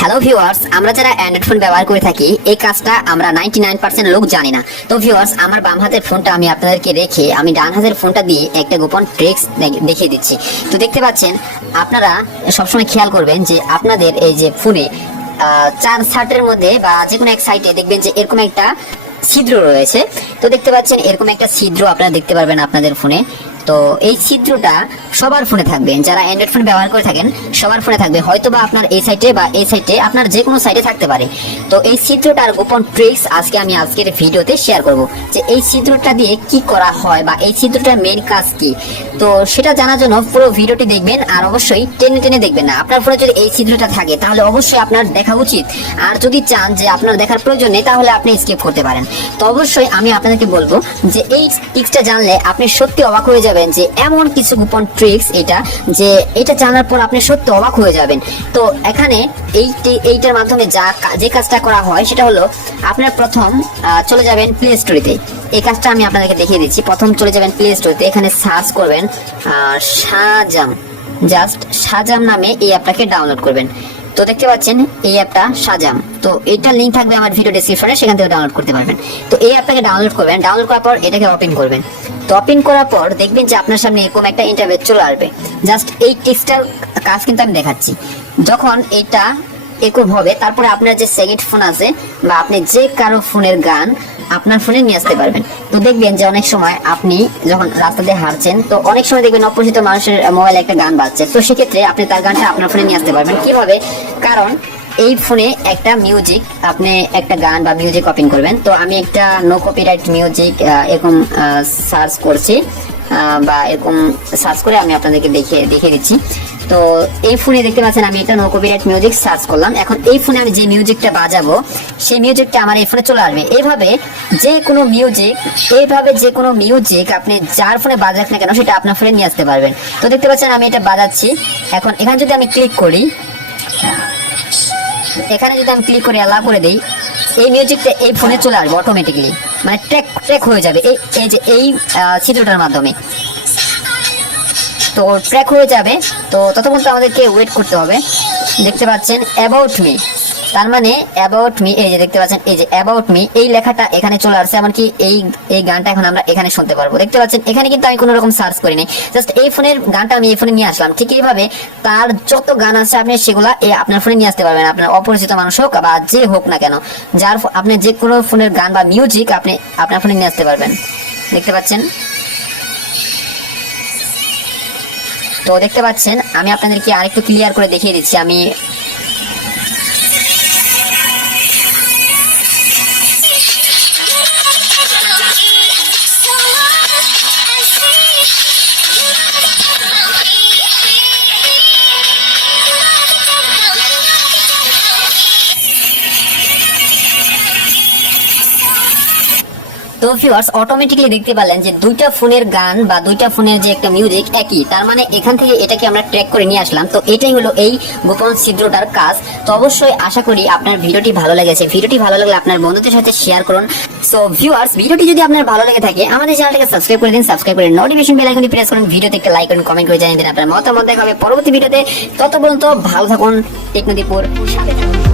Hello viewers আমরা যারা Android phone ব্যবহার করে থাকি, এই কাজটা আমরা নাইনটি নাইন পার্সেন্ট লোক জানি না। তো ভিউয়ার্স আমার বাম হাতের ফোনটা আমি আপনাদেরকে রেখে আমি ডান হাতের ফোনটা দিয়ে একটা গোপন ট্রিক্স দেখিয়ে দিচ্ছি। তো দেখতে পাচ্ছেন, আপনারা সবসময় খেয়াল করবেন যে আপনাদের এই যে ফোনে চার সার্টের মধ্যে বা যে কোনো এক সাইটে দেখবেন যে এরকম একটা ছিদ্র রয়েছে। তো দেখতে পাচ্ছেন, এরকম একটা ছিদ্র আপনারা দেখতে পারবেন আপনাদের ফোনে তো এই ছিদ্রটা সবার ফোনে থাকবে। যারা অ্যান্ড্রয়েড ফোন ব্যবহার করে থাকেন, সবার ফোনে থাকবে। হয়তো বা আপনার এই সাইটে বা এই সাইটে আপনার যে কোনো সাইটে থাকতে পারে। তো এই ছিদ্রটার গোপন ট্রিক্স আজকে আমি আজকের ভিডিওতে শেয়ার করব। যে এই ছিদ্রটা দিয়ে কি করা হয় বা এই ছিদ্রটার মেইন কাজ কি? তো সেটা জানার জন্য পুরো ভিডিওটি দেখবেন আর অবশ্যই টেনে টেনে দেখবেন না। আপনার ফোনে যদি এই ছিদ্রটা থাকে, তাহলে অবশ্যই আপনার দেখা উচিত। আর যদি চান যে আপনার দেখার প্রয়োজন নেই, তাহলে আপনি স্কিপ করতে পারেন। তো অবশ্যই আমি আপনাদেরকে বলব যে এই ট্রিক্সটা জানলে আপনি সত্যি অবাক হয়ে যাবেন। যে এমন কিছু গোপন ট্রিক্স এটা যে এটা জানার পর আপনি সত্যি অবাক হয়ে যাবেন। তো এখানে এই এইটার মাধ্যমে যা যে কাজটা করা হয় সেটা হলো আপনার প্রথম চলে যাবেন প্লে স্টোরিতে এই কাজটা আমি আপনাদেরকে দেখিয়ে দিচ্ছি। প্রথম চলে যাবেন প্লে স্টোরিতে এখানে সার্চ করবেন শাহজাম জাস্ট সাজাম নামে এই অ্যাপটাকে ডাউনলোড করবেন। তো দেখতে পাচ্ছেন এই অ্যাপটা সাজাম তো এটা লিঙ্ক থাকবে আমার ভিডিও ডেসক্রিপশনে সেখান থেকে ডাউনলোড করতে পারবেন। তো এই অ্যাপটাকে ডাউনলোড করবেন। ডাউনলোড করার পর এটাকে ওপেন করবেন। ওপেন করার পর দেখবেন যে আপনার সামনে এরকম একটা ইন্টারভেট চলে আসবে। জাস্ট এই টেক্সটার কাজ কিন্তু আমি দেখাচ্ছি। যখন এটা এরকম হবে, তারপরে আপনার যে সেকেন্ড ফোন আছে বা আপনি যে কারও ফোনের গান আপনার ফোনে নিয়ে আসতে পারবেন। তো দেখবেন যে অনেক সময় আপনি যখন রাস্তা দিয়ে হাঁটছেন, তো অনেক সময় দেখবেন অপরিচিত মানুষের মোবাইলে একটা গান বাজছে। তো সেক্ষেত্রে আপনি তার গানটা আপনার ফোনে নিয়ে আসতে পারবেন। কীভাবে? কারণ এই ফোনে একটা মিউজিক আপনি একটা গান বা মিউজিক ওপেন করবেন। তো আমি একটা নো কপিরাইট মিউজিক এরকম সার্চ করছি বা এরকম সার্চ করে আমি আপনাদেরকে দেখিয়ে দেখিয়ে দিচ্ছি। তো এই ফোনে দেখতে পাচ্ছেন আমি এটা নো কপিরাইট মিউজিক সার্চ করলাম। এখন এই ফোনে আমি যে মিউজিকটা বাজাবো, সেই মিউজিকটা আমার এই ফোনে চলে আসবে। এইভাবে যে কোনো মিউজিক এইভাবে যে কোনো মিউজিক আপনি যার ফোনে বাজাক না কেন, সেটা আপনার ফোনে নিয়ে আসতে পারবেন। তো দেখতে পাচ্ছেন আমি এটা বাজাচ্ছি। এখন এখানে যদি আমি ক্লিক করি এখানে যদি আমি ক্লিক করে অ্যালাউ করে দিই, এই মিউজিকটা এই ফোনে চলে আসবে অটোমেটিকলি মানে ট্র্যাক ট্র্যাক হয়ে যাবে এই এই যে এই চিত্রটার মাধ্যমে। তো ট্র্যাক হয়ে যাবে। তো ততক্ষণ তো আমাদেরকে ওয়েট করতে হবে। দেখতে পাচ্ছেন অ্যাবাউট মি তার মানে অ্যাবাউট মি এই যে দেখতে পাচ্ছেন, এই যে অ্যাবাউট মি এই লেখাটা এখানে চলে আসছে, এমনকি এই এই গানটা এখন আমরা এখানে শুনতে পারব। দেখতে পাচ্ছেন, এখানে কিন্তু আমি কোনো রকম সার্চ করিনি। জাস্ট এই ফোনের গানটা আমি এই ফোনে নিয়ে আসলাম। ঠিক এইভাবে তার যত গান আছে আপনি সেগুলা এই আপনার ফোনে নিয়ে আসতে পারবেন। আপনার অপরিচিত মানুষ হোক বা যে হোক না কেন, যার আপনি যে কোনো ফোনের গান বা মিউজিক আপনি আপনার ফোনে নিয়ে আসতে পারবেন। দেখতে পাচ্ছেন? তো দেখতে পাচ্ছেন, আমি আপনাদেরকে আরেকটু ক্লিয়ার করে দেখিয়ে দিচ্ছি। আমি তো ভিউয়ার্স অটোমেটিকলি দেখতে পেলেন যে দুইটা ফোনের গান বা দুইটা ফোনের যে একটা মিউজিক একই। তার মানে এখান থেকে এটাকে আমরা ট্র্যাক করে নিয়ে আসলাম। তো এটাই হলো এই গোপন ছিদ্রটার কাজ। তো অবশ্যই আশা করি আপনার ভিডিওটি ভালো লেগেছে। ভিডিওটি ভালো লাগলে আপনার বন্ধুদের সাথে শেয়ার করুন। সো ভিউয়ার্স ভিডিওটি যদি আপনার ভালো লেগে থাকে, আমাদের চ্যানেলটাকে সাবস্ক্রাইব করে দিন। সাবস্ক্রাইব করে নোটিফিকেশন বেল আইকনটি প্রেস করুন। ভিডিওতে একটা লাইক করুন কমেন্ট করে জানিয়ে দিন আপনার মতামত দেখা হবে পরবর্তী ভিডিওতে তত পর্যন্ত ভালো থাকুন। টেকনোদীপুর। সাথে থাকুন